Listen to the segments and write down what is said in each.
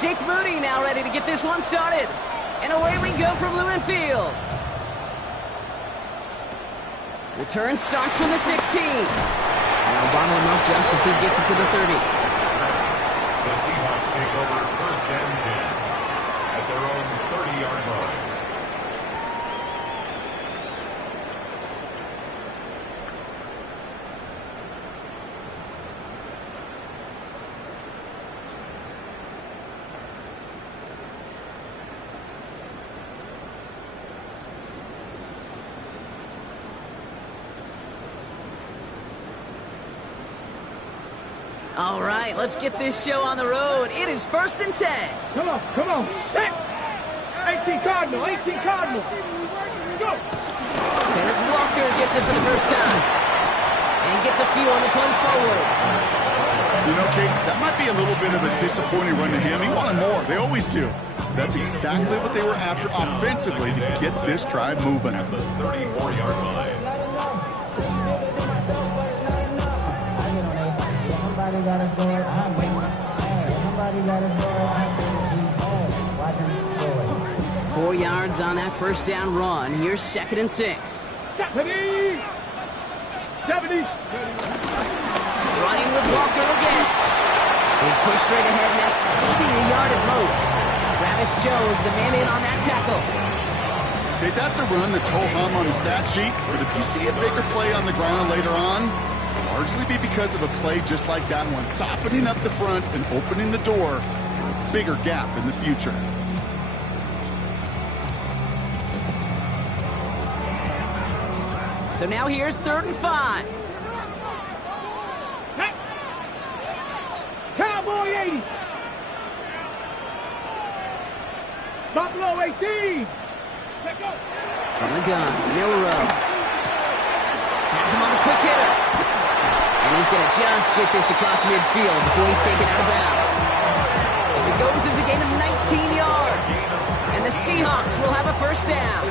Jake Moody now ready to get this one started. And away we go from Lumen Field. Return starts from the 16. Now bottle him up just as he gets it to the 30. The Seahawks take over 1st and 10 at their own 30-yard line. All right, let's get this show on the road. It is 1st and 10. Come on, come on. Hey! 18 Cardinal, 18 Cardinal. Let's go. Kenneth Walker gets it for the first time. And gets a few on the plunge forward. You know, Kate, that might be a little bit of a disappointing run to him. He wanted more. They always do. That's exactly what they were after offensively to get this drive moving. At the 34-yard line. Somebody got us going. I'm waiting. Somebody got us going. 4 yards on that first down run. Here's 2nd and 6. 70s! 70s! Running with Walker again. He's pushed straight ahead, and that's maybe a yard at most. Travis Jones, the man in on that tackle. Okay, that's a run that's ho-hum on the stat sheet, but if you see a bigger play on the ground later on, it'll largely be because of a play just like that one, softening up the front and opening the door for a bigger gap in the future. So now here's 3rd and 5. Hey! Cowboy 80! Buffalo 18! Let go! From the gun, Milrow. Has him on the quick hitter. And he's going to just get this across midfield before he's taken out of bounds. It goes as a gain of 19 yards. And the Seahawks will have a first down.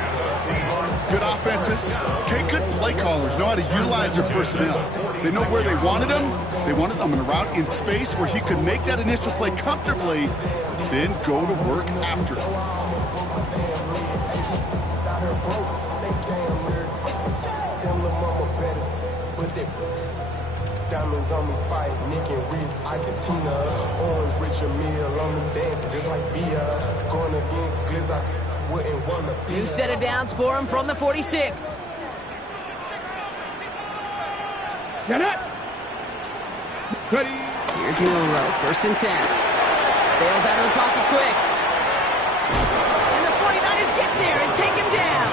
Good offenses. Okay, good play callers know how to utilize their personnel. They know where they wanted them. They wanted them in a route in space where he could make that initial play comfortably, then go to work after it. Diamonds on me fight, Nick and Reese, I can Tina. Orange Richard Mill on me dancing just like Bia. Going against Glizz, I wouldn't want to be. New set of downs for him from the 46. Get it! Ready! Here's Milrow, 1st and 10. Bails out of the pocket quick. And the 49ers get there and take him down.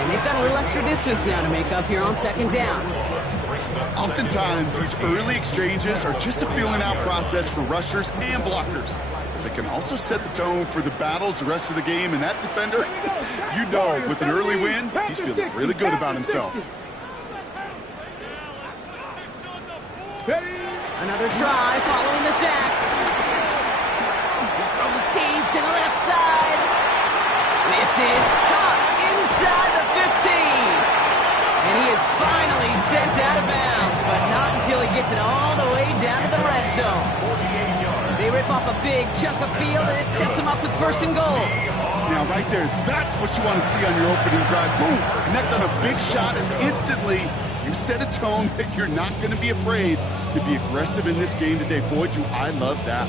And they've got a little extra distance now to make up here on 2nd down. Oftentimes, these early exchanges are just a feeling-out process for rushers and blockers. They can also set the tone for the battles the rest of the game, and that defender, you know, with an early win, he's feeling really good about himself. Another try following the sack. He's throwing deep to the left side. This is caught inside the 15. And he is finally sent out of bounds, but not until he gets it all the way down to the red zone. They rip off a big chunk of field, and it sets him up with 1st and goal. Now, right there, that's what you want to see on your opening drive. Boom! Connect on a big shot, and instantly you set a tone that you're not going to be afraid to be aggressive in this game today. Boy, do I love that.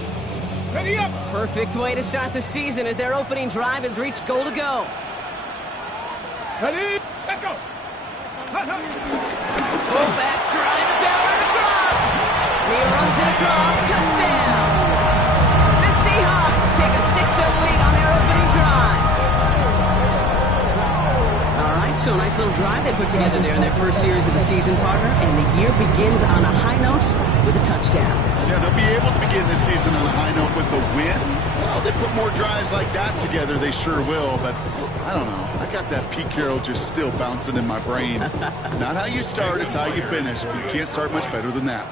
Ready up! Perfect way to start the season as their opening drive has reached goal to go. Ready? Let go! Fullback trying to power it across. And he runs it across. Touchdown. The Seahawks take a 6-0 lead on their opening drive. All right, so a nice little drive they put together there in their first series of the season, partner. And the year begins on a high note with a touchdown. Yeah, they'll be able to begin this season on a high note with a win. Well, they put more drives like that together, they sure will. But I don't know. I got that Pete Carroll just still bouncing in my brain. It's not how you start, it's how you finish. But you can't start much better than that.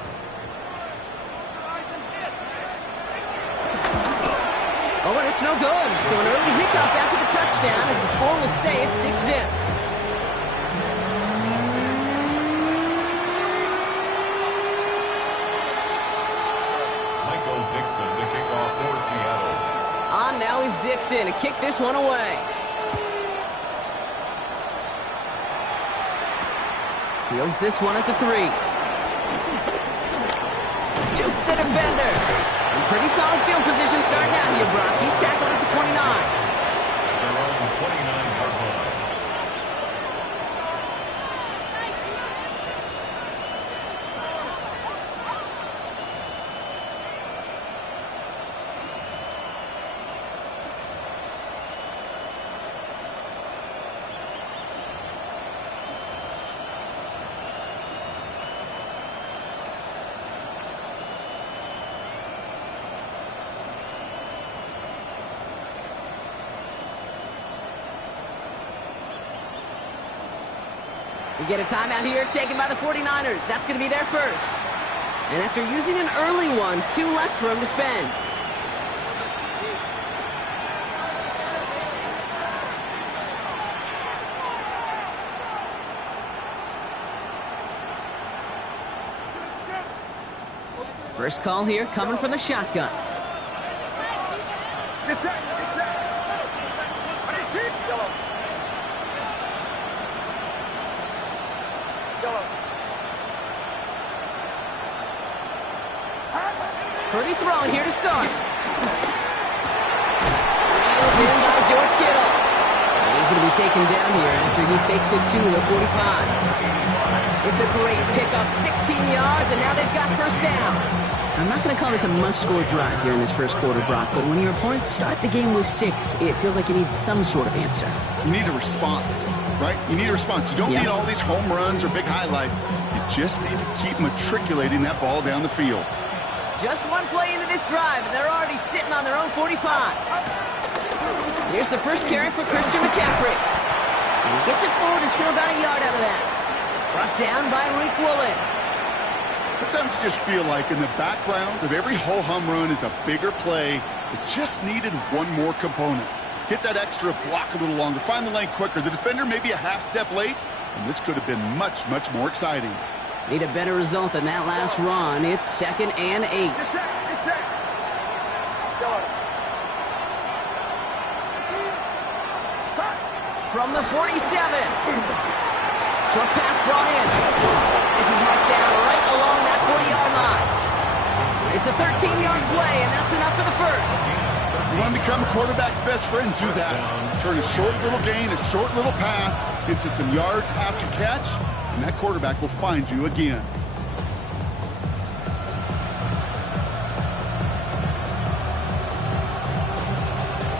Oh, and it's no good. So an early hiccup after the touchdown as the score will stay at 6-0. Michael Dixon to kick off for Seattle. On now is Dixon to kick this one away. Fields this one at the 3. Juke the defender. In pretty solid field position starting out here, Brock. He's tackled at the 29. At their own 29-yard line. We get a timeout here taken by the 49ers. That's going to be their first. And after using an early one, 2 left for him to spend. First call here coming from the shotgun. Get set. Get set. Yellow. Yellow. Pretty thrown here to start. Reeled in by George Kittle. And he's going to be taken down here after he takes it to the 45. It's a great pickup, 16 yards, and now they've got first down. I'm not going to call this a must-score drive here in this first quarter, Brock, but when your opponents start the game with 6, it feels like you need some sort of answer. You need a response, right? You need a response. You don't need all these home runs or big highlights. You just need to keep matriculating that ball down the field. Just one play into this drive, and they're already sitting on their own 45. Here's the first carry for Christian McCaffrey. And he gets it forward to still about a yard out of that. Brought down by Rick Woolen. Sometimes you just feel like in the background of every ho-hum run is a bigger play that just needed one more component. Hit that extra block a little longer, find the lane quicker. The defender may be a half step late, and this could have been much, much more exciting. Need a better result than that last run. It's 2nd and 8. Get set. Get set. Yellow. From the 47. Short pass brought in. This is marked down right along that 40-yard line. It's a 13-yard play, and that's enough for the first. You want to become a quarterback's best friend, do that. Turn a short little gain, a short little pass into some yards after catch, and that quarterback will find you again.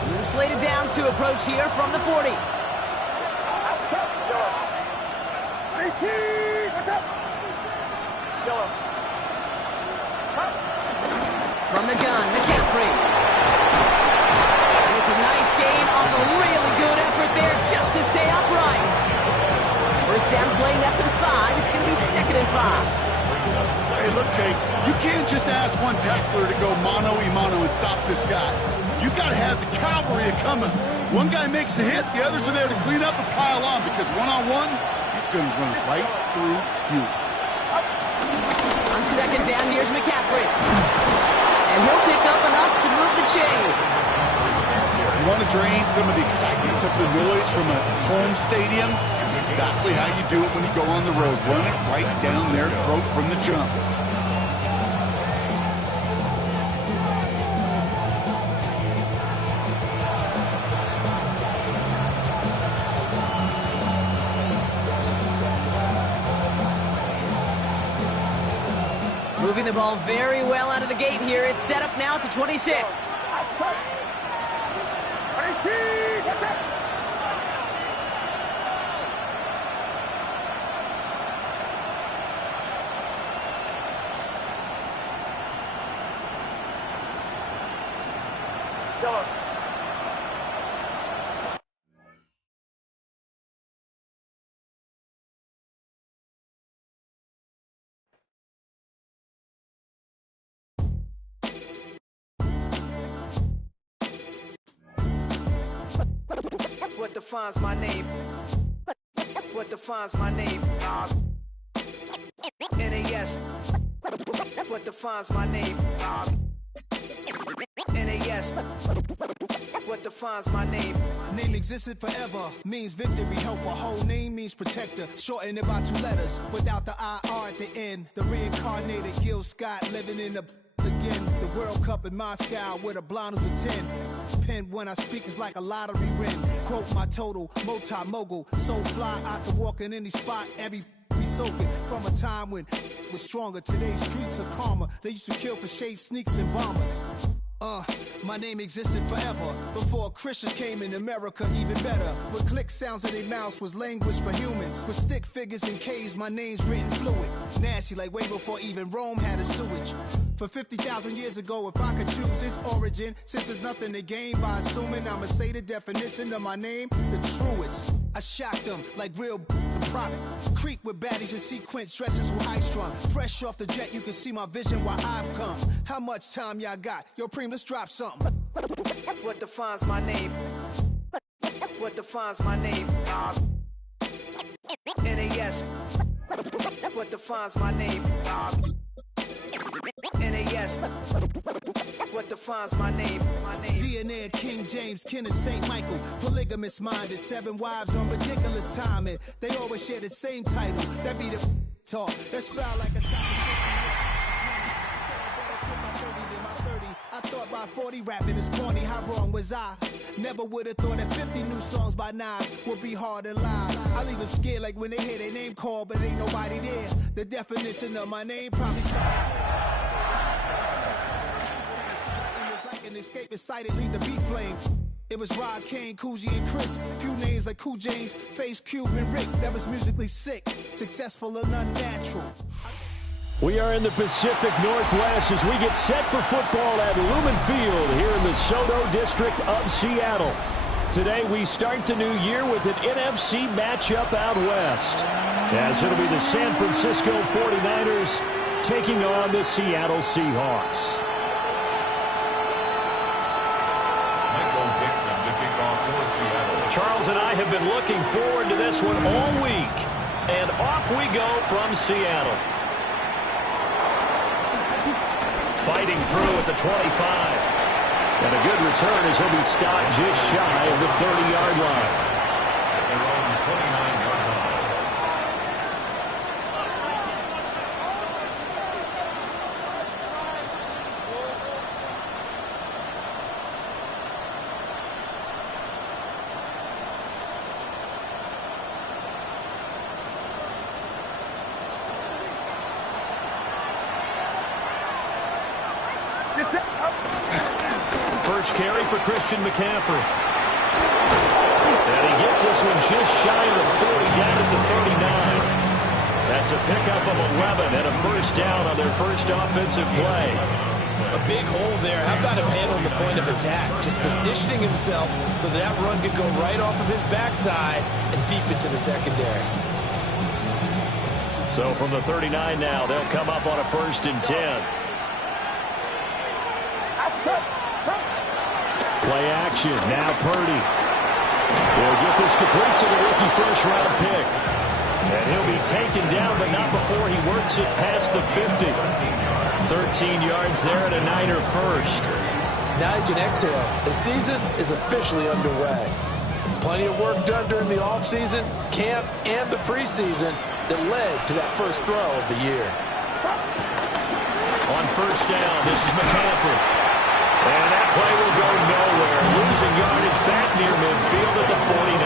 New slated downs to approach here from the 40. What's up? Yellow. From the gun, McCaffrey. And it's a nice gain off a really good effort there just to stay upright. First down play, nets him 5. It's going to be 2nd and 5. Hey, look, Kate, you can't just ask one tackler to go mano-a-mano and stop this guy. You got to have the cavalry coming. One guy makes a hit, the others are there to clean up and pile on, because one-on-one, he's going to run right through you. On 2nd down, here's McCaffrey. And he'll pick up enough to move the chains. You want to drain some of the excitement, some of the noise from a home stadium? It's exactly how you do it when you go on the road. Run it right down their throat from the jump. Moving the ball very well out of the gate here. It's set up now at the 26. Outside. 18. What's up? Yellow. What defines my name? What defines my name? NAS. What defines my name? NAS. What defines my name? Name existed forever, means victory, helper. Whole name means protector, shorten it by 2 letters, without the IR at the end. The reincarnated Gil Scott, living in the again. The World Cup in Moscow with a blonde who's a 10. Pen when I speak is like a lottery win. Quote my total, multi-mogul, so fly I can walk in any spot, every be soaking from a time when was stronger. Today's streets are calmer. They used to kill for shade sneaks and bombers. My name existed forever before Christians came in America, even better. With click sounds in their mouths was language for humans. With stick figures and K's, my name's written fluid. Nasty like way before even Rome had a sewage. For 50,000 years ago, if I could choose its origin, since there's nothing to gain by assuming I'ma say the definition of my name, the truest. I shocked them like real product. Creek with baddies in sequence, dresses with high strung. Fresh off the jet, you can see my vision where I've come. How much time y'all got? Yo, Preem, let's drop something. What defines my name? What defines my name? NAS. What defines my name? NAS. What defines my name? DNA of King James, kin of St. Michael. Polygamous minded, 7 wives on ridiculous timing. They always share the same title. That be the talk. That's foul like a I thought by 40 rapping is corny, how wrong was I? Never would have thought that 50 new songs by Nas would be hard to lie. I leave them scared like when they hear their name called, but ain't nobody there. The definition of my name probably started there. It was like an escape excited, leave the beat flame. It was Rod, Kane, Coogee, and Chris. Few names like Cool James, Face, Cube, and Rick. That was musically sick, successful and unnatural. We are in the Pacific Northwest as we get set for football at Lumen Field here in the SoDo district of Seattle. Today we start the new year with an NFC matchup out west, as it'll be the San Francisco 49ers taking on the Seattle Seahawks. Michael Dixon to kick off for Seattle. Charles and I have been looking forward to this one all week, and off we go from Seattle. Fighting through at the 25. And a good return as he'll be stopped just shy of the 30-yard line. At their own 29-yard line. First carry for Christian McCaffrey. And he gets this one just shy of the 40, down at the 39. That's a pickup of 11 and a first down on their first offensive play. A big hole there. How about him handling the point of attack? Just positioning himself so that run could go right off of his backside and deep into the secondary. So from the 39 now, they'll come up on a 1st and 10. Play action. Now Purdy. He'll get this complete to the rookie first-round pick. And he'll be taken down, but not before he works it past the 50. 13 yards there and a Niner first. Now you can exhale. The season is officially underway. Plenty of work done during the offseason, camp, and the preseason that led to that first throw of the year. On first down, this is McCaffrey. And that play will go nowhere. Losing yardage back near midfield at the 49.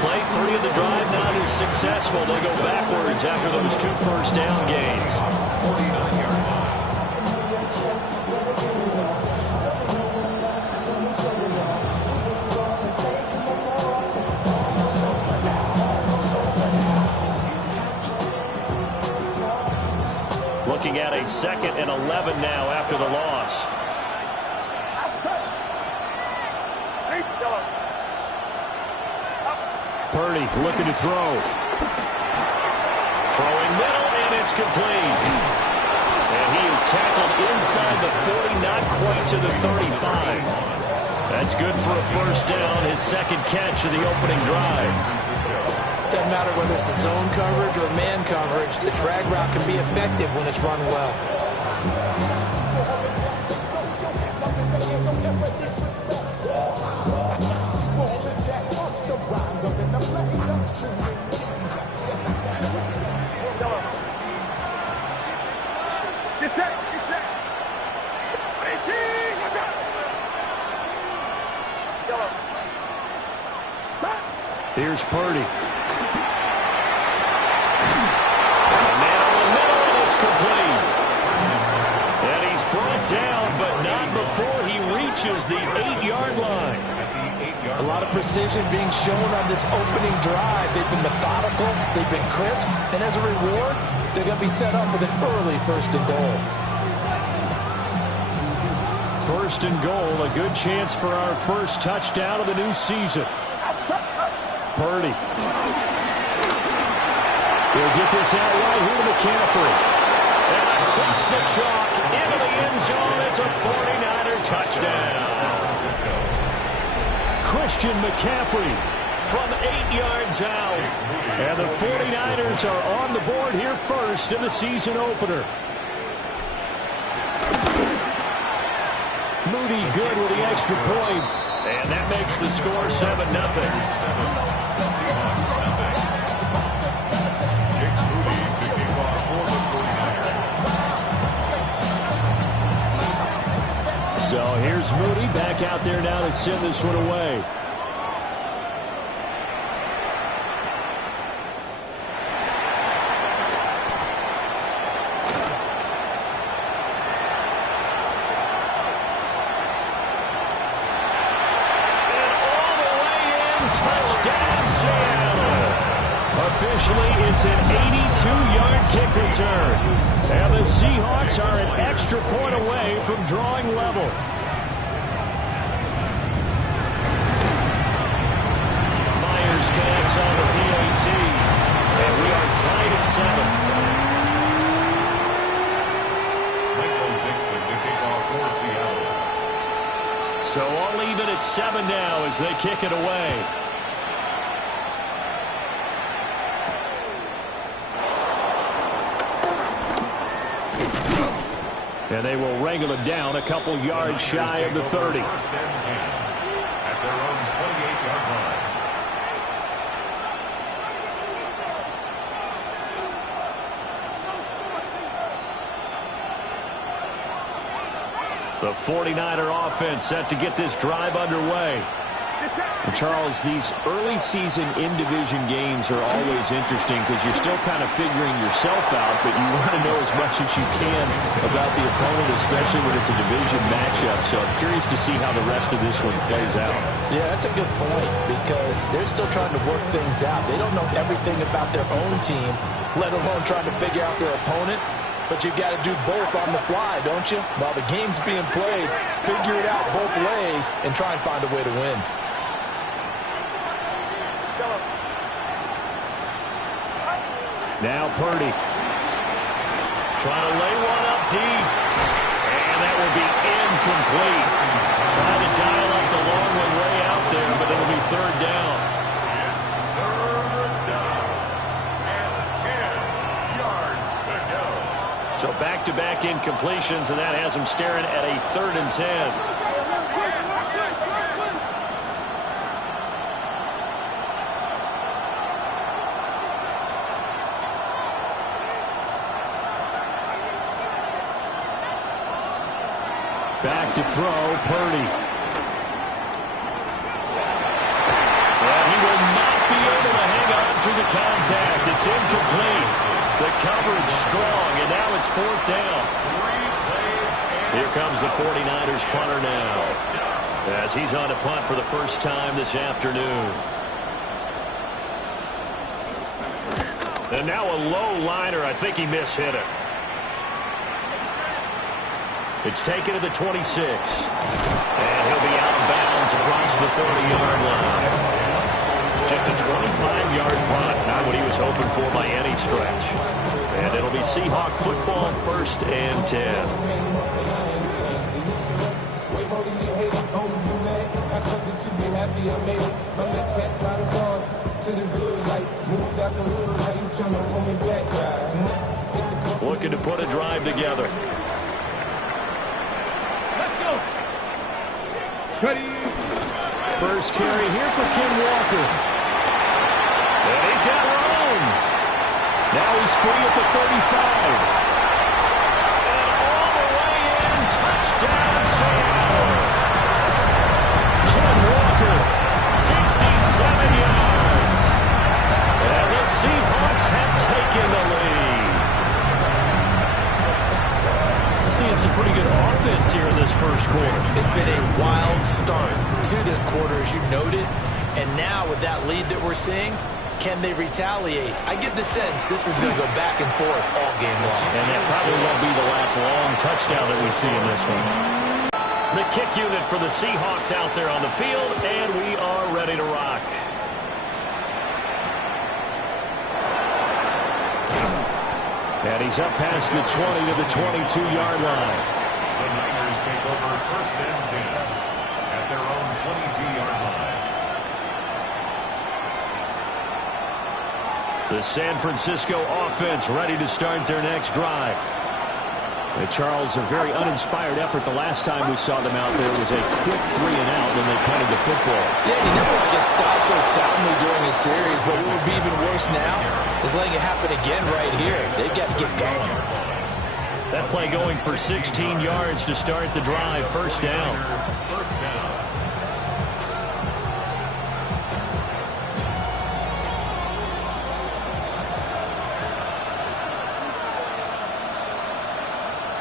Play 3 of the drive not as successful. They go backwards after those 2 first down gains. 49-yard line. Looking at a 2nd and 11 now after the loss. Purdy looking to throw. Throwing middle, and it's complete. And he is tackled inside the 40, not quite to the 35. That's good for a first down, his 2nd catch of the opening drive. Doesn't matter whether it's a zone coverage or man coverage, the drag route can be effective when it's run well. Here's Purdy. Man in the middle, and it's complete. And he's brought down, but not before he reaches the 8-yard line. A lot of precision being shown on this opening drive. They've been methodical, they've been crisp, and as a reward, they're going to be set up with an early 1st and goal. 1st and goal, a good chance for our first touchdown of the new season. Purdy. He'll get this out right here to McCaffrey. And across the chalk into the end zone. It's a 49er touchdown. Christian McCaffrey from 8 yards out. And the 49ers are on the board here first in the season opener. Moody good with the extra point. And that makes the score 7-0. Seahawks nothing. Jake Moody to kick off for the 49ers. So here's Moody back out there now to send this one away. Touchdown, Seattle. Officially, it's an 82-yard kick return. And the Seahawks are an extra point away from drawing level. Myers connects on the PAT. And we are tied at 7. Michael Dixon to kick off for Seattle. So all even at 7 now as they kick it away. And they will wrangle it down a couple yards shy of the 30. 1st and 10 at their own 28-yard line. The 49er offense set to get this drive underway. And Charles, these early season in-division games are always interesting because you're still kind of figuring yourself out, but you want to know as much as you can about the opponent, especially when it's a division matchup. So I'm curious to see how the rest of this one plays out. Yeah, that's a good point because they're still trying to work things out. They don't know everything about their own team, let alone trying to figure out their opponent. But you've got to do both on the fly, don't you? While the game's being played, figure it out both ways and try and find a way to win. Now Purdy. Trying to lay one up deep. And that will be incomplete. Trying to dial up the long one way out there, but it'll be 3rd down. It's 3rd down. And 10 yards to go. So back-to-back incompletions, and that has them staring at a 3rd and 10. Back to throw, Purdy. And he will not be able to hang on through the contact. It's incomplete. The coverage strong, and now it's 4th down. Here comes the 49ers punter now, as he's on to punt for the first time this afternoon. And now a low liner. I think he mishit it. It's taken to the 26. And he'll be out of bounds across the 30-yard line. Just a 25-yard punt. Not what he was hoping for by any stretch. And it'll be Seahawk football, 1st and 10. Looking to put a drive together. First carry here for Ken Walker. And he's got room. Now he's free at the 35. And all the way in, touchdown Seattle. Ken Walker, 67 yards. got some pretty good offense here in this first quarter. It's been a wild start to this quarter, as you noted. And now with that lead that we're seeing, can they retaliate? I get the sense this one's going to go back and forth all game long. And that probably won't be the last long touchdown that we see in this one. The kick unit for the Seahawks out there on the field, and we are ready to rock. And he's up past the 20 to the 22-yard line. The Niners take over first and 10 at their own 22-yard line. The San Francisco offense ready to start their next drive. Charles, a very uninspired effort the last time we saw them out there. It was a quick 3-and-out when they punted the football. Yeah, you never want to get stopped so soundly during a series, but what would be even worse now is letting it happen again right here. They've got to get going. That play going for 16 yards to start the drive. First down. First down.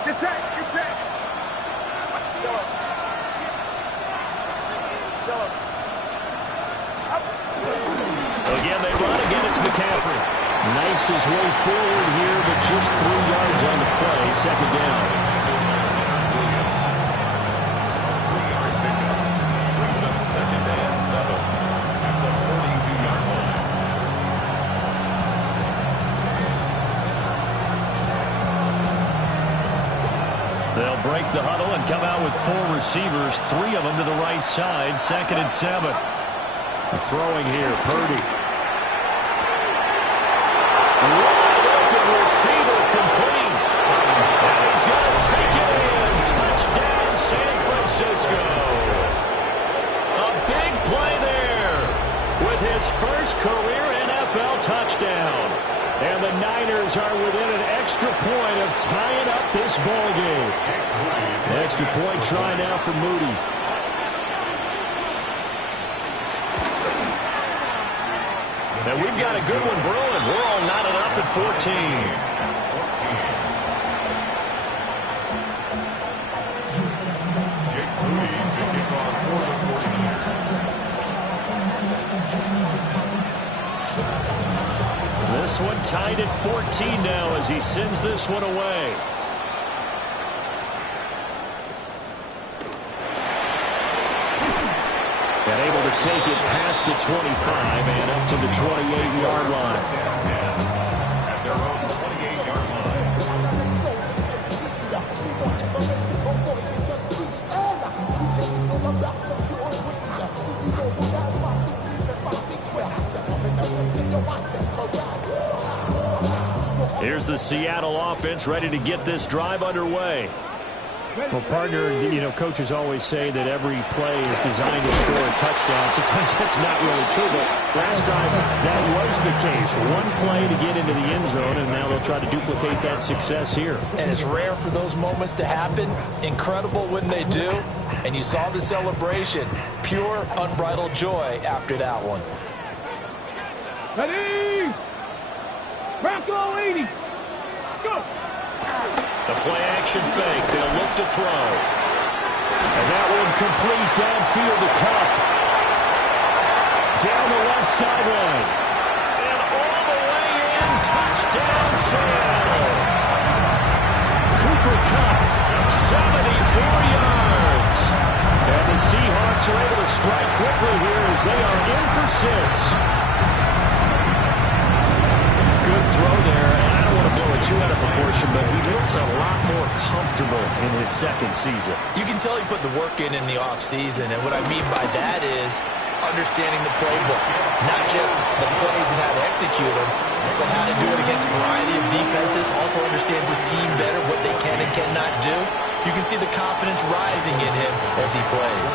Get set. Again, they run. Again, it's McCaffrey. Knifes his way forward here, but just 3 yards on the play. Second down. 3-yard pickup brings up second and 7 at the 42-yard line. They'll break the huddle and come out with 4 receivers, 3 of them to the right side. Second and 7. Throwing here, Purdy. Wide open receiver complete. And he's going to take it in. Touchdown, San Francisco. A big play there with his first career NFL touchdown. And the Niners are within an extra point of tying up this ball game. Extra point try now for Moody. And we've got a good one brewing. We're all knotted up at 14. Jake Moody to kick off for the 49ers. This one tied at 14 now as he sends this one away. And able to take it past the 25 and up to the 28-yard line. At their own 28-yard line. Here's the Seattle offense ready to get this drive underway. Well, partner, you know, coaches always say that every play is designed to score a touchdown. Sometimes that's not really true, but last time that was the case. One play to get into the end zone, and now they'll try to duplicate that success here. And it's rare for those moments to happen. Incredible when they do. And you saw the celebration. Pure, unbridled joy after that one. Ready? Bronco 80. Let's go. The play-action fake. They'll look to throw. And that one complete downfield to Kupp. Down the left sideline. And all the way in. Touchdown, Seattle. Cooper Kupp, 74 yards. And the Seahawks are able to strike quickly here as they are in for 6. Good throw there. And I don't want to blow it too out of proportion, but he looks a lot more comfortable in his second season. You can tell he put the work in the offseason, and what I mean by that is understanding the playbook, not just the plays and how to execute them, but how to do it against a variety of defenses, also understands his team better, what they can and cannot do. You can see the confidence rising in him as he plays.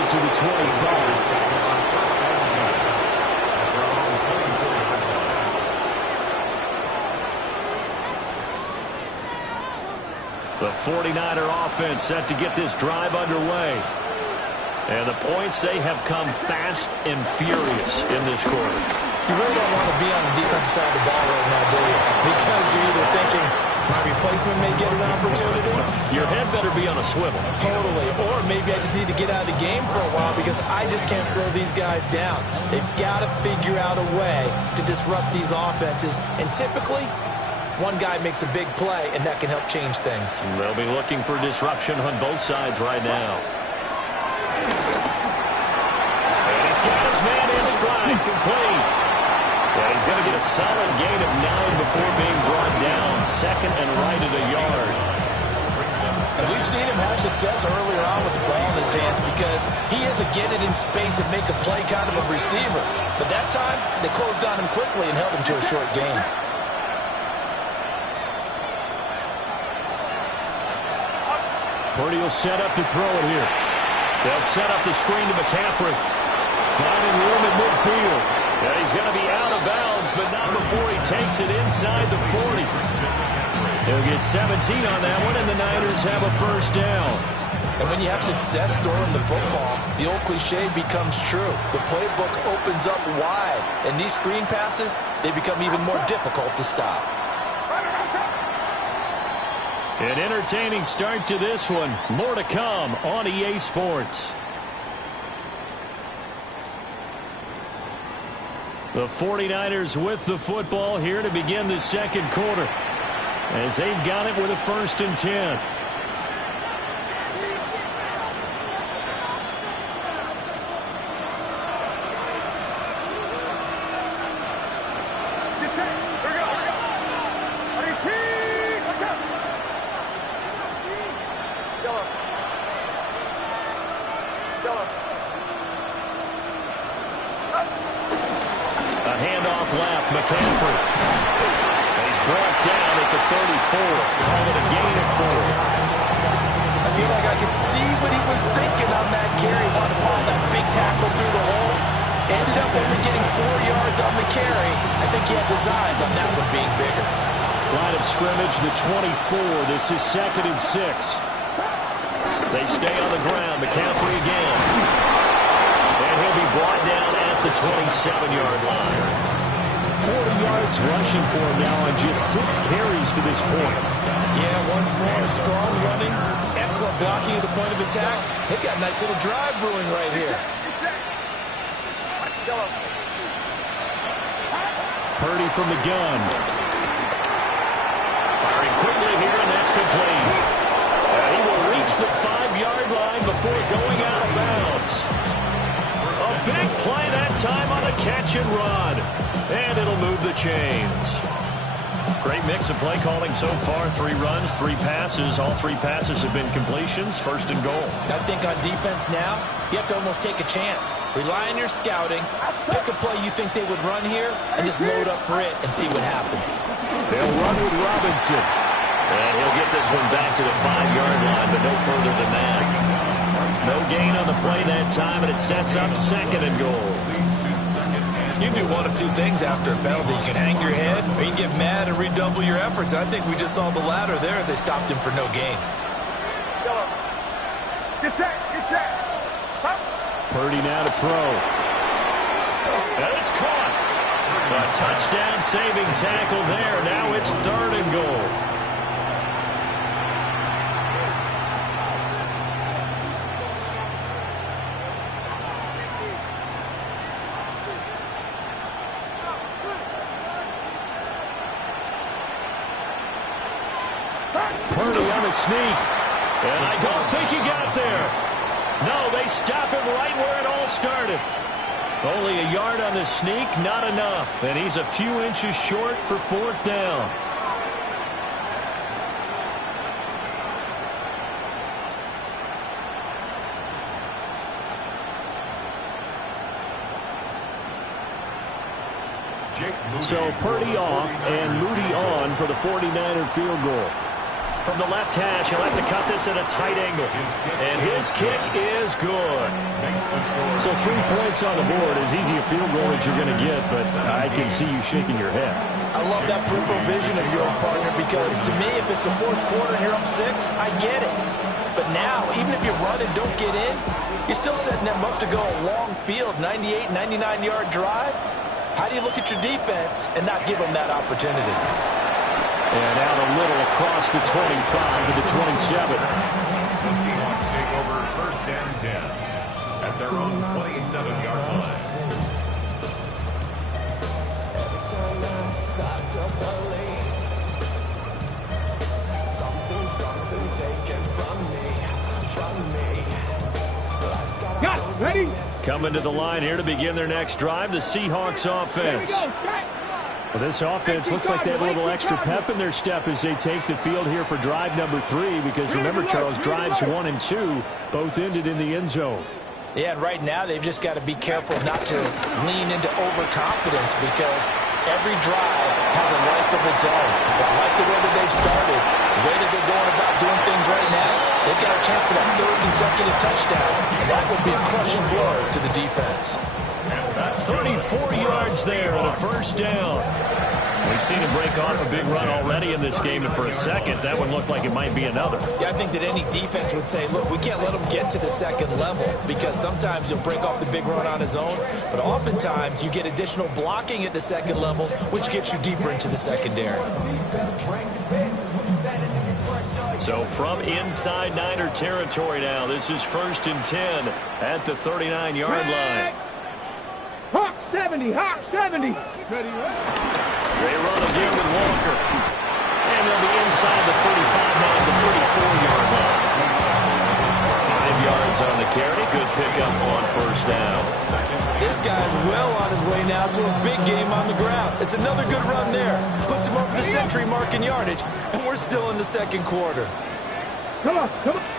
To the 25. The 49er offense set to get this drive underway. And the points, they have come fast and furious in this quarter. You really don't want to be on the defensive side of the ball right now, do you? Because you're either thinking, my replacement may get an opportunity. Your head better be on a swivel. Totally. Or maybe I just need to get out of the game for a while because I just can't slow these guys down. They've got to figure out a way to disrupt these offenses. And typically, one guy makes a big play, and that can help change things. They'll be looking for disruption on both sides right now. And he's got his man in stride, complete. And he's going to get a solid gain of 9 before being brought down. Second and right at a yard. And we've seen him have success earlier on with the ball in his hands because he is a get it in space and make a play kind of a receiver. But that time, they closed on him quickly and held him to a short gain. Purdy will set up to throw it here. They'll set up the screen to McCaffrey. Finding room in midfield. And he's going to be out of bounds, but not before he takes it inside the 40. He'll get 17 on that one, and the Niners have a first down. And when you have success throwing the football, the old cliche becomes true. The playbook opens up wide, and these screen passes, they become even more difficult to stop. An entertaining start to this one. More to come on EA Sports. The 49ers with the football here to begin the second quarter, as they've got it with a 1st and 10. McCaffrey. And he's brought down at the 34. Call it a gain of 4. I feel like I could see what he was thinking on that carry. Wanted to follow that big tackle through the hole. Ended up only getting 4 yards on the carry. I think he had designs on that one being bigger. Line of scrimmage, the 24. This is 2nd and 6. They stay on the ground. McCaffrey again. And he'll be brought down at the 27-yard line. 40 yards rushing for him now on just 6 carries to this point. Yeah, once more, strong running, excellent blocking at the point of attack. They've got a nice little drive brewing right here. Purdy from the gun. Firing quickly here, and that's complete. And he will reach the 5-yard line before going out of bounds. A big play that time on a catch and run. And it'll move the chains. Great mix of play calling so far. 3 runs, 3 passes. All 3 passes have been completions. 1st and goal. I think on defense now, you have to almost take a chance. Rely on your scouting. Pick a play you think they would run here and just load up for it and see what happens. They'll run with Robinson. And he'll get this one back to the 5-yard line, but no further than that. No gain on the play that time, and it sets up 2nd and goal. You can do one of 2 things after a penalty. You can hang your head, or you can get mad and redouble your efforts. I think we just saw the latter there as they stopped him for no gain. Get set, get set. Stop. Purdy now to throw. And it's caught. A touchdown-saving tackle there. Now it's 3rd and goal. Purdy on a sneak. And I don't think he got there. No, they stop him right where it all started. Only a yard on the sneak, not enough. And he's a few inches short for 4th down. So Purdy off and Moody on for the 49er field goal. From the left hash, he'll have to cut this at a tight angle. And his kick is good. So 3 points on the board. As easy a field goal as you're going to get, but I can see you shaking your head. I love that peripheral vision of yours, partner, because to me, if it's the 4th quarter and you're up 6, I get it. But now, even if you run and don't get in, you're still setting them up to go a long field, 98, 99-yard drive. How do you look at your defense and not give them that opportunity? And out a little across the 25 to the 27. The Seahawks take over 1st and 10 at their own 27-yard line. Every time I start to believe something taken from me. Got it. Ready? Coming to the line here to begin their next drive, the Seahawks offense. Well, this offense looks like they have a little extra pep in their step as they take the field here for drive number 3, because remember, Charles, drives 1 and 2 both ended in the end zone. Yeah, and right now they've just got to be careful not to lean into overconfidence, because every drive has a life of its own. I like the way that they've started, the way that they're going about doing things right now. They've got a chance for that 3rd consecutive touchdown, and that would be a crushing blow to the defense. 34 yards there and a 1st down. We've seen him break off a big run already in this game, and for a second, that one looked like it might be another. Yeah, I think that any defense would say, look, we can't let him get to the 2nd level, because sometimes he'll break off the big run on his own, but oftentimes you get additional blocking at the 2nd level, which gets you deeper into the secondary. So from inside Niner territory now, this is 1st and 10 at the 39-yard line. Hawk 70, Hawk 70. They run again with Walker. And they'll be inside the 35 now at the 34-yard line. 5 yards on the carry. Good pickup on 1st down. This guy's well on his way now to a big game on the ground. It's another good run there. Puts him over the century mark in yardage, and we're still in the 2nd quarter. Come on.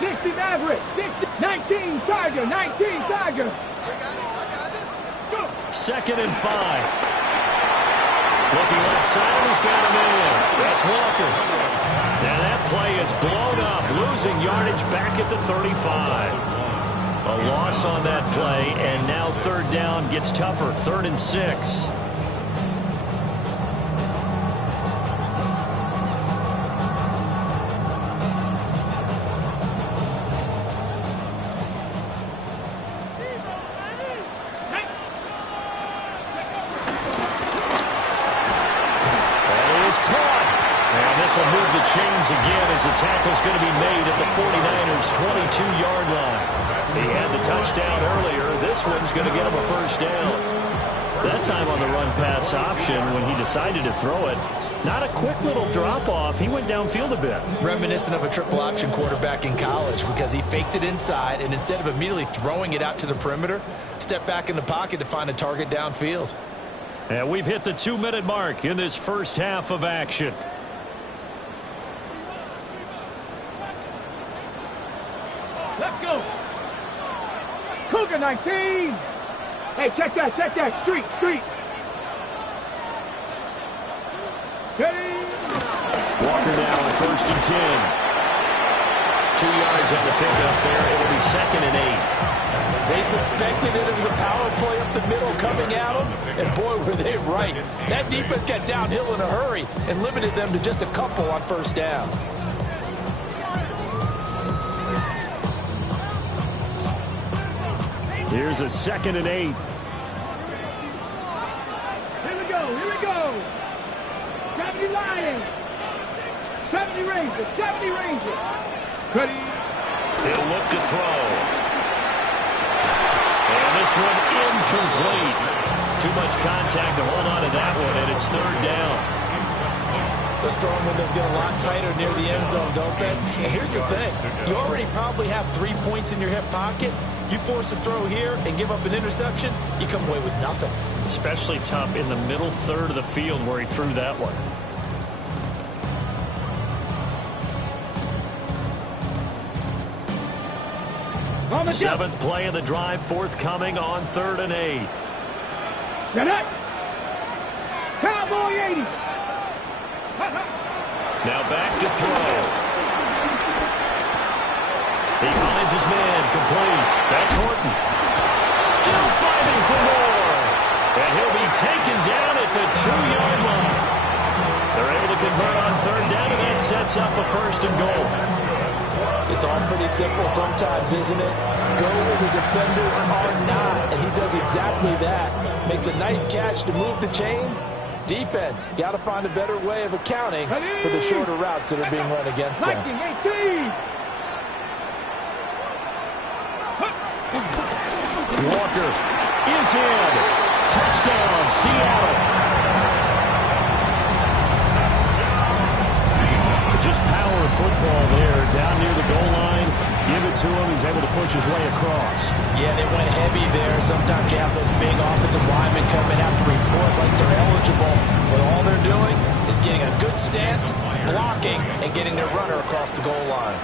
60 Maverick. 60, 19 Tiger, 19 Tiger. 2nd and 5. Looking left side, and he's got him in. That's Walker. And that play is blown up, losing yardage back at the 35. A loss on that play, and now 3rd down gets tougher. 3rd and 6. Chains again as the tackle's going to be made at the 49ers' 22-yard line. He had the touchdown earlier. This one's going to get him a 1st down. That time on the run-pass option when he decided to throw it. Not a quick little drop-off. He went downfield a bit. Reminiscent of a triple-option quarterback in college, because he faked it inside, and instead of immediately throwing it out to the perimeter, stepped back in the pocket to find a target downfield. And we've hit the 2-minute mark in this 1st half of action. Let's go. Cougar 19. Hey, check that. Street. Steady. Walker now at 1st and 10. 2 yards on the pickup there. It'll be 2nd and 8. They suspected that it was a power play up the middle coming at them, and boy, were they right. That defense got downhill in a hurry and limited them to just a couple on 1st down. Here's a 2nd and 8. Here we go. 70 Lions. 70 Rangers. Ready. He'll look to throw. And this one incomplete. Too much contact to hold on to that one, and it's 3rd down. Those throwing windows get a lot tighter near the end zone, don't they? And here's the thing. You already probably have 3 points in your hip pocket. You force a throw here and give up an interception, you come away with nothing. Especially tough in the middle 3rd of the field where he threw that one. Seventh play of the drive forthcoming on 3rd and 8. Get it. Cowboy 80. Now back to throw. He finds his man, complete. That's Horton. Still fighting for more. And he'll be taken down at the 2-yard line. They're able to convert on 3rd down, and that sets up a 1st and goal. It's all pretty simple sometimes, isn't it? Go where the defenders are not, and he does exactly that. Makes a nice catch to move the chains. Defense, got to find a better way of accounting for the shorter routes that are being run against them. Walker is in. Touchdown, Seattle. Just power football there, down near the goal line. Give it to him. He's able to push his way across. Yeah, they went heavy there. Sometimes you have those big offensive linemen come in, have to report like they're eligible. But all they're doing is getting a good stance, blocking, and getting their runner across the goal line.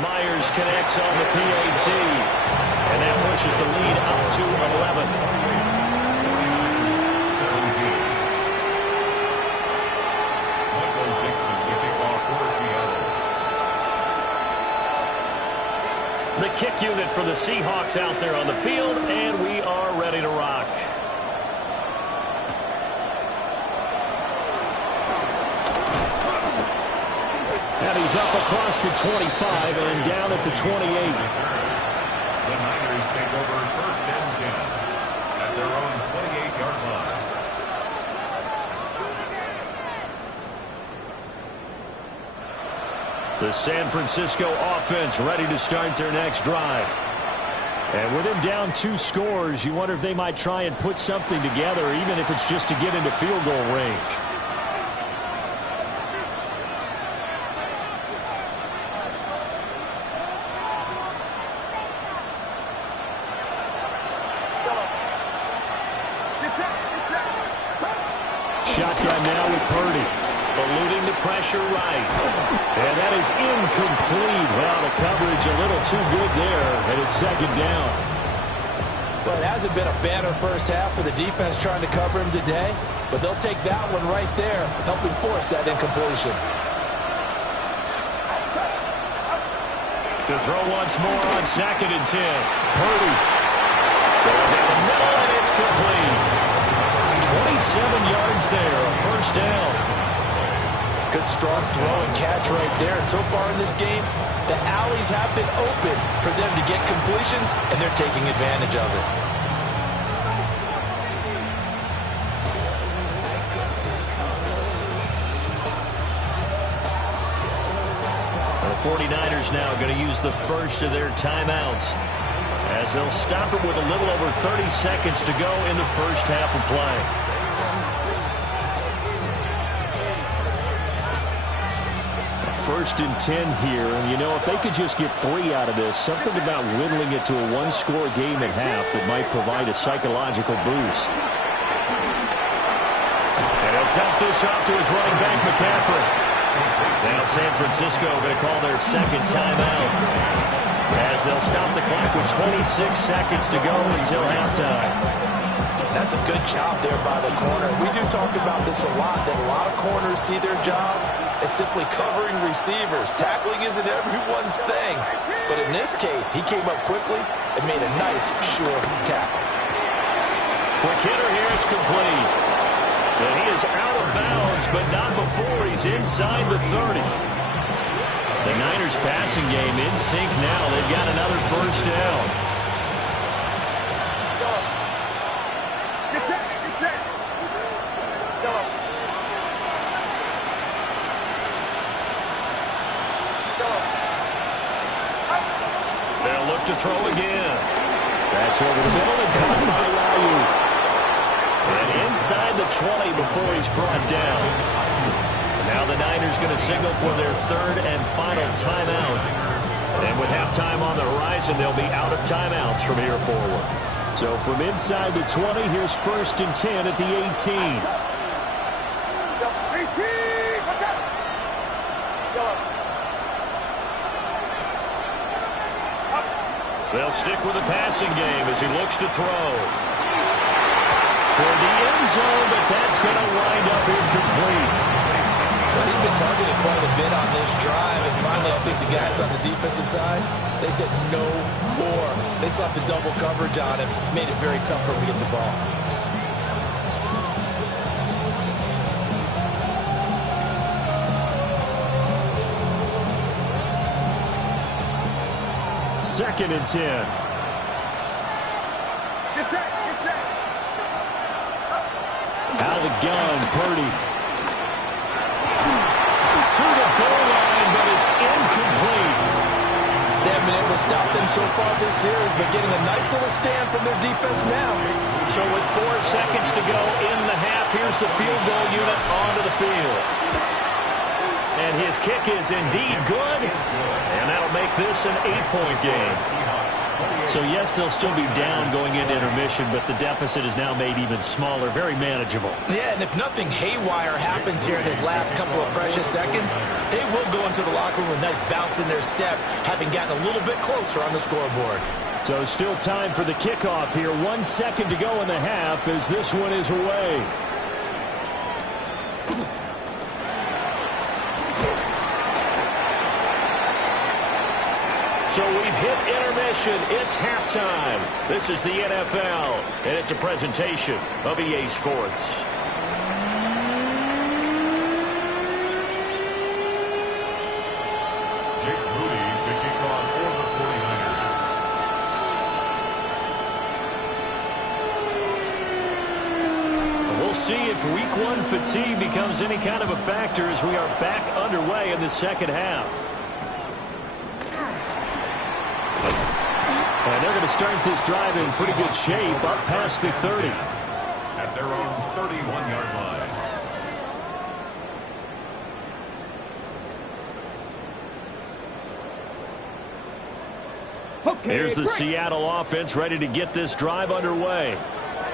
Myers connects on the PAT. And that pushes the lead up to 11. 17. Michael Dixon to kick off for Seattle. The kick unit for the Seahawks out there on the field, and we are ready to rock. And he's up across the 25 and down at the 28. The Niners take over 1st and 10 at their own 28-yard line. The San Francisco offense ready to start their next drive. And with him down 2 scores, you wonder if they might try and put something together, even if it's just to get into field goal range. Shotgun now with Purdy. Eluding the pressure right. And that is incomplete. Well, the coverage a little too good there, and it's 2nd down. Well, it hasn't been a banner first half for the defense trying to cover him today, but they'll take that one right there, helping force that incompletion. To throw once more on 2nd and 10. Purdy. Going down the middle, and it's complete. 27 yards there, a 1st down. Good strong throw and catch right there. And so far in this game, the alleys have been open for them to get completions, and they're taking advantage of it. The 49ers now going to use the first of their timeouts, as they'll stop it with a little over 30 seconds to go in the first half of play. First and 10 here, and you know, if they could just get 3 out of this, something about whittling it to a 1-score game at half that might provide a psychological boost. And he'll dump this off to his running back, McCaffrey. Now San Francisco going to call their 2nd timeout, as they'll stop the clock with 26 seconds to go until halftime. That's a good job there by the corner. We do talk about this a lot, that a lot of corners see their job as simply covering receivers. Tackling isn't everyone's thing. But in this case, he came up quickly and made a nice, short tackle. Quick hitter here, it's complete. And he is out of bounds, but not before he's inside the 30. The Niners passing game in sync now. They've got another 1st down. They'll look to throw again. That's over the middle and caught by Ayuk. And inside the 20 before he's brought down. Now the Niners going to signal for their 3rd and final timeout. And with halftime on the horizon, they'll be out of timeouts from here forward. So from inside the 20, here's 1st and 10 at the 18. They'll stick with the passing game as he looks to throw. Toward the end zone, but that's going to wind up incomplete. Well, he's been targeted quite a bit on this drive, and finally I think the guys on the defensive side, they said no more. They slapped the double coverage on him, made it very tough for him to get the ball. 2nd and 10. Get set, get set. Out of the gun, Purdy. To the goal line, but it's incomplete. They haven't been able to stop them so far this series, but getting a nice little stand from their defense now. So with 4 seconds to go in the half, here's the field goal unit onto the field. And his kick is indeed good, and that'll make this an 8-point game. So, yes, they'll still be down going into intermission, but the deficit is now made even smaller, very manageable. Yeah, and if nothing haywire happens here in his last couple of precious seconds, they will go into the locker room with a nice bounce in their step, having gotten a little bit closer on the scoreboard. So still time for the kickoff here. 1 second to go in the half as this one is away. So we've hit intermission. It's halftime. This is the NFL, and it's a presentation of EA Sports. Jake Moody to kick off for the 49ers. We'll see if Week 1 fatigue becomes any kind of a factor as we are back underway in the second half. And they're going to start this drive in pretty good shape, up past the 30. At their own 31-yard line. Okay, Here's the Seattle offense ready to get this drive underway.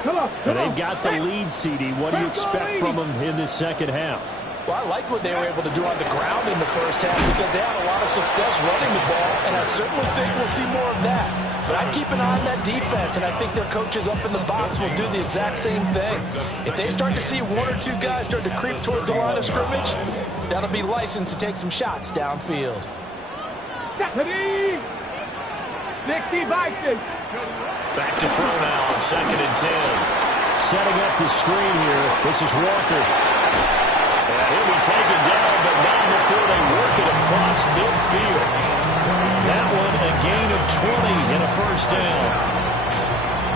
Come on. And they've got the lead, CD. What do you expect from them in this second half? Well, I like what they were able to do on the ground in the first half because they had a lot of success running the ball, and I certainly think we'll see more of that. But I keep an eye on that defense, and I think their coaches up in the box will do the exact same thing. If they start to see 1 or 2 guys start to creep towards the line of scrimmage, that'll be licensed to take some shots downfield. 60 by 6. Back to throw now on 2nd and 10. Setting up the screen here. This is Walker. And he'll be taken down, but not before they work it across midfield. That one a gain of 20 and a first down.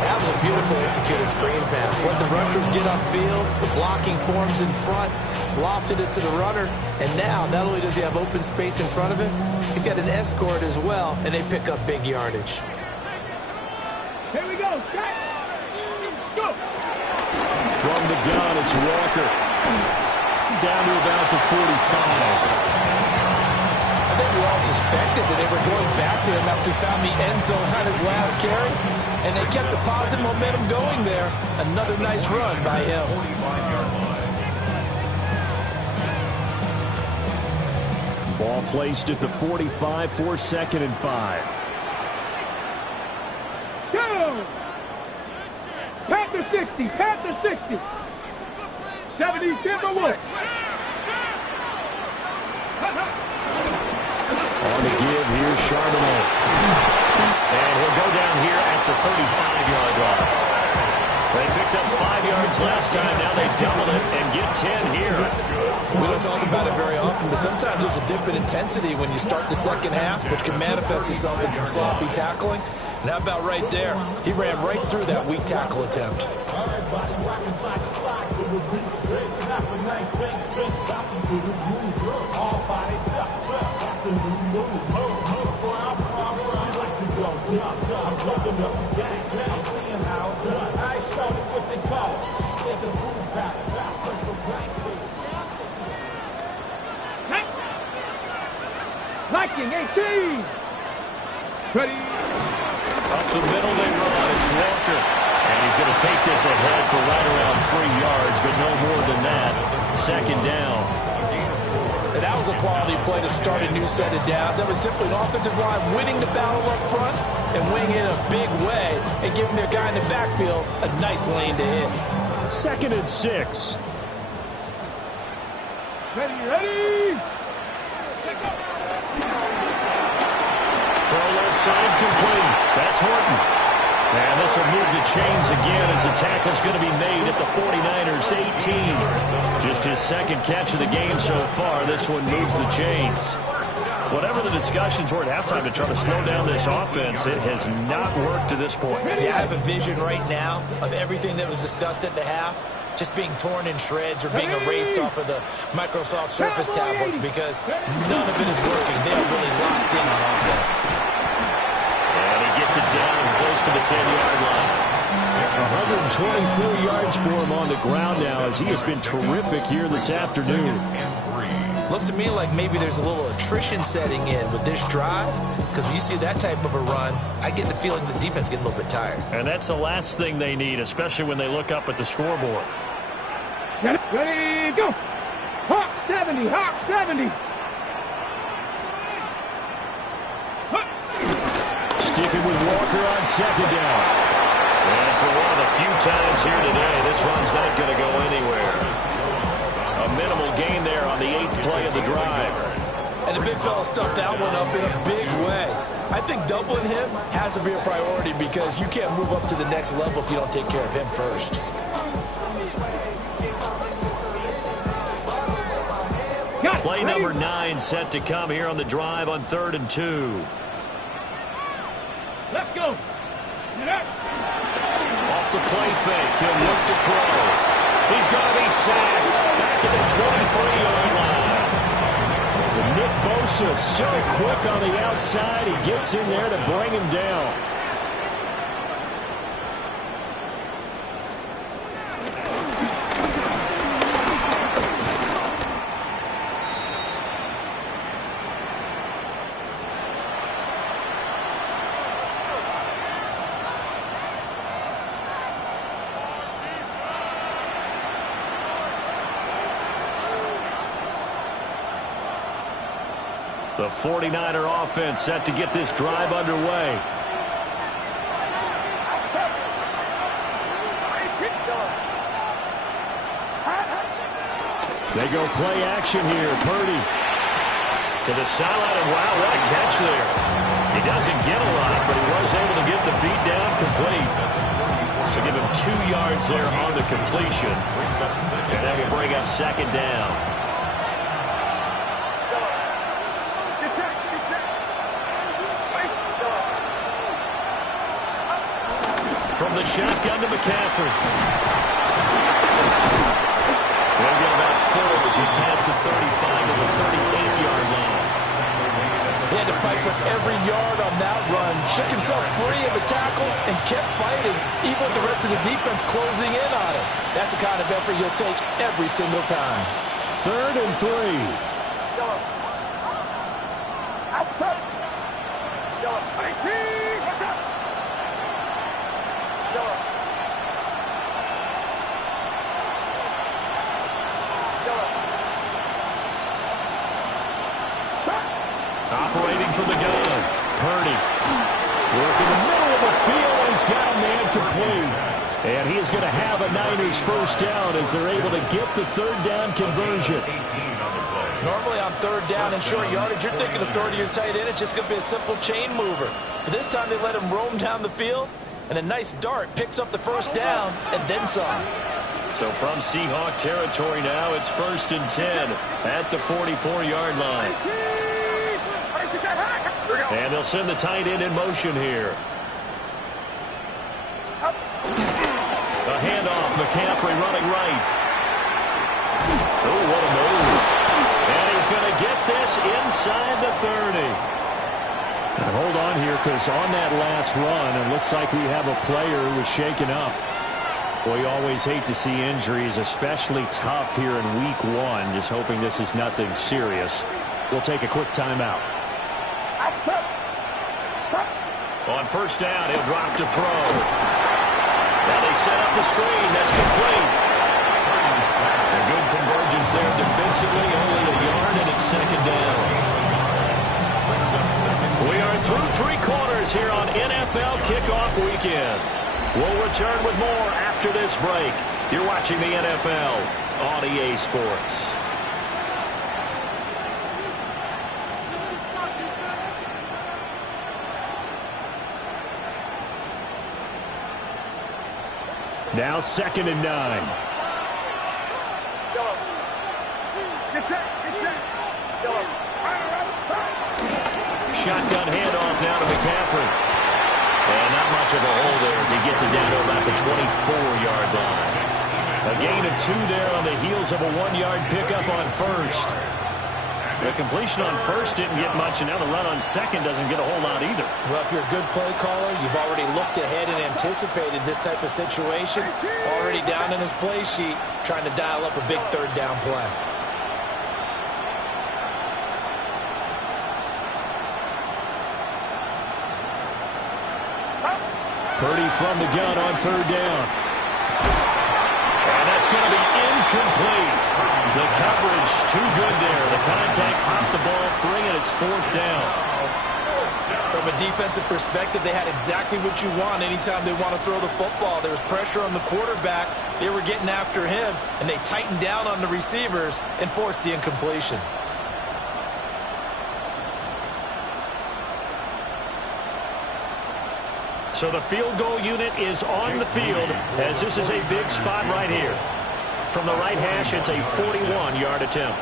That was a beautifully executed screen pass. Let the rushers get upfield. The blocking forms in front. Lofted it to the runner. And now, not only does he have open space in front of him, he's got an escort as well, and they pick up big yardage. Here we go. Shot. Go. From the gun, it's Walker. Down to about the 45. I think we all suspected that they were going back to him after he found the end zone on his last carry, and they kept the positive momentum going there. Another nice run by him. Ball placed at the 45 for 2nd and 5. Go. Panther 60. Panther 60. 70 Timberwolves. On the give, here's Charbonnet. And he'll go down here at the 35-yard line. They picked up 5 yards last time. Now they doubled it and get 10 here. We don't talk about it very often, but sometimes there's a dip in intensity when you start the second half, which can manifest itself in some sloppy tackling. And how about right there? He ran right through that weak tackle attempt. Viking 18. Ready. Up the middle they run. It's Walker. And he's going to take this ahead for right around 3 yards, but no more than that. 2nd down. And that was a quality play to start a new set of downs. That was simply an offensive line winning the battle up front and winning it in a big way and giving their guy in the backfield a nice lane to hit. 2nd and 6. Ready. Throw left side complete. That's Horton. And this will move the chains again as the tackle's going to be made at the 49ers 18. Just his 2nd catch of the game so far. This one moves the chains. Whatever the discussions were at halftime to try to slow down this offense, it has not worked to this point. Yeah, I have a vision right now of everything that was discussed at the half just being torn in shreds or being erased off of the Microsoft Surface tablets because none of it is working. They are really locked in on offense. And he gets it down close to the 10-yard line. 124 yards for him on the ground now as he has been terrific here this afternoon. Looks to me like maybe there's a little attrition setting in with this drive because when you see that type of a run, I get the feeling the defense getting a little bit tired. And that's the last thing they need, especially when they look up at the scoreboard. Ready, go! Hawk 70, Hawk 70! Sticking with Walker on second down. And for one of the few times here today, this run's not going to go anywhere. A minimal gain there on the 8th play of the drive. And the big fella stuffed that one up in a big way. I think doubling him has to be a priority because you can't move up to the next level if you don't take care of him first. Play number 9 set to come here on the drive on 3rd and 2. Let's go. Get up. Off the play fake, he'll look to throw. He's going to be sacked back at the 23-yard line. Nick Bosa so quick on the outside. He gets in there to bring him down. The 49er offense set to get this drive underway. They go play action here. Purdy to the sideline, and wow, what a catch there. He doesn't get a lot, but he was able to get the feet down complete. So give him 2 yards there on the completion. And that will bring up second down. From the shotgun to McCaffrey. They'll get about 4 as he's past the 35 to the 38-yard line. He had to fight for every yard on that run. Shook himself free of the tackle and kept fighting, even with the rest of the defense closing in on him. That's the kind of effort you'll take every single time. 3rd and 3. Outside. 18. What's up? Operating from the gun. Purdy. Working the middle of the field. He's got a man complete. And he is going to have a Niners first down as they're able to get the 3rd down conversion. Normally on 3rd down and short yardage, you're thinking a throw to your tight end. It's just going to be a simple chain mover. But this time they let him roam down the field. And a nice dart picks up the first down and then some. So from Seahawk territory now, it's 1st and 10 at the 44-yard line. And they'll send the tight end in motion here. A handoff, McCaffrey running right. Oh, what a move. And he's going to get this inside the 30. Now hold on here, because on that last run, it looks like we have a player who was shaken up. Well, you always hate to see injuries, especially tough here in week 1. Just hoping this is nothing serious. We'll take a quick timeout. On 1st down, he'll drop to throw. Now they set up the screen. That's complete. A good convergence there defensively. Only a yard, and it's 2nd down. We are through 3 quarters here on NFL Kickoff Weekend. We'll return with more after this break. You're watching the NFL on EA Sports. Now 2nd and 9. Get set. shotgun handoff now to McCaffrey. And not much of a hole there as he gets it down to about the 24-yard line. A gain of 2 there on the heels of a 1-yard pickup on first. The completion on first didn't get much, and now the run on second doesn't get a whole lot either. Well, if you're a good play caller, you've already looked ahead and anticipated this type of situation. Already down in his play sheet, trying to dial up a big third down play. Purdy from the gun on third down. And that's going to be incomplete. The coverage too good there. The contact popped the ball free, and it's 4th down. From a defensive perspective, they had exactly what you want anytime they want to throw the football. There was pressure on the quarterback. They were getting after him, and they tightened down on the receivers and forced the incompletion. So the field goal unit is on the field as this is a big spot right here. From the right hash, it's a 41-yard attempt.